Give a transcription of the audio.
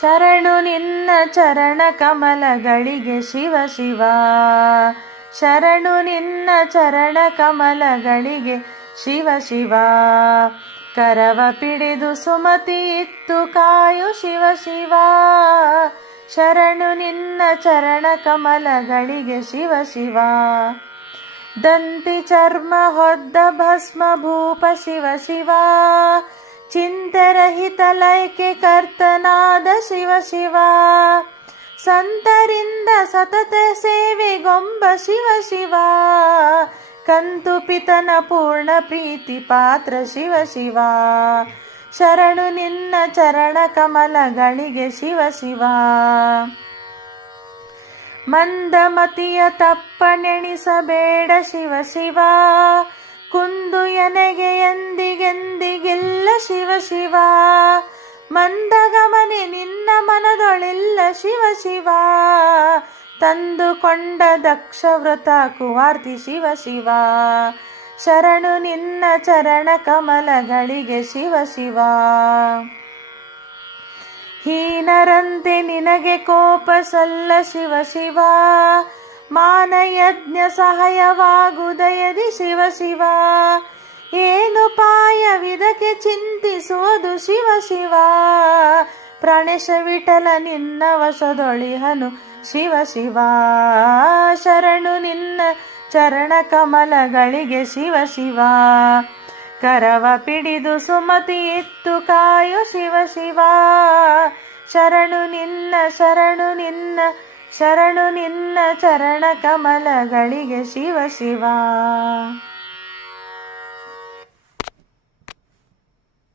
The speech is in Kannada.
ಶರಣು ನಿನ್ನ ಚರಣ ಕಮಲಗಳಿಗೆ ಶಿವ ಶಿವ. ಶರಣು ನಿನ್ನ ಚರಣ ಕಮಲಗಳಿಗೆ ಶಿವ ಶಿವ. ಕರವ ಪಿಡಿದು ಸುಮತಿ ಇತ್ತು ಕಾಯು ಶಿವ ಶಿವ. ಶರಣು ನಿನ್ನ ಚರಣ ಕಮಲಗಳಿಗೆ ಶಿವ ಶಿವ. ದಂತಿ ಚರ್ಮ ಹೊದ್ದ ಭಸ್ಮ ಭೂಪ ಶಿವ ಶಿವ. ಚಿಂತೆರಹಿತ ಲೈಕೆ ಕರ್ತನಾದ ಶಿವ ಶಿವ. ಸಂತರಿಂದ ಸತತ ಸೇವೆಗೊಂಬ ಶಿವ ಶಿವ. ಕಂತು ಪಿತನ ಪೂರ್ಣ ಪ್ರೀತಿ ಪಾತ್ರ ಶಿವ ಶಿವ. ಶರಣು ನಿನ್ನ ಚರಣ ಕಮಲಗಳಿಗೆ ಶಿವ ಶಿವ. ಮಂದಮತಿಯ ತಪ್ಪನೆಣಿಸಬೇಡ ಶಿವ ಶಿವ. ಕುಂದು ಎನೆಗೆ ಎಂದಿಗೆಂದಿಗಿಲ್ಲ ಶಿವ ಶಿವ. ಮಂದಗಮನೆ ನಿನ್ನ ಮನದೊಳಿಲ್ಲ ಶಿವ ಶಿವ. ತಂದುಕೊಂಡ ದಕ್ಷ ವ್ರತ ಕುವಾರ್ತಿ ಶಿವ ಶಿವ. ಶರಣು ನಿನ್ನ ಚರಣ ಕಮಲಗಳಿಗೆ ಶಿವ ಶಿವ. ಹೀನರಂತೆ ನಿನಗೆ ಕೋಪ ಸಲ್ಲ ಶಿವ ಶಿವ. ಮಾನಯಜ್ಞ ಸಹಾಯವಾಗುದಯದಿ ಶಿವ ಶಿವ. ಏನು ಪಾಯವಿದಕ್ಕೆ ಚಿಂತಿಸುವುದು ಶಿವ ಶಿವ. ಪ್ರಾಣೇಶ ವಿಠಲ ನಿನ್ನ ವಶದೊಳಿಹನು ಶಿವ ಶಿವ. ಶರಣು ನಿನ್ನ ಚರಣ ಕಮಲಗಳಿಗೆ ಶಿವ ಶಿವ. ಕರವ ಪಿಡಿದು ಸುಮತಿ ಇತ್ತು ಕಾಯು ಶಿವ ಶಿವ. ಶರಣು ನಿನ್ನ ಶರಣು ನಿನ್ನ ಶರಣು ನಿನ್ನ ಚರಣ ಕಮಲಗಳಿಗೆ ಶಿವ ಶಿವ.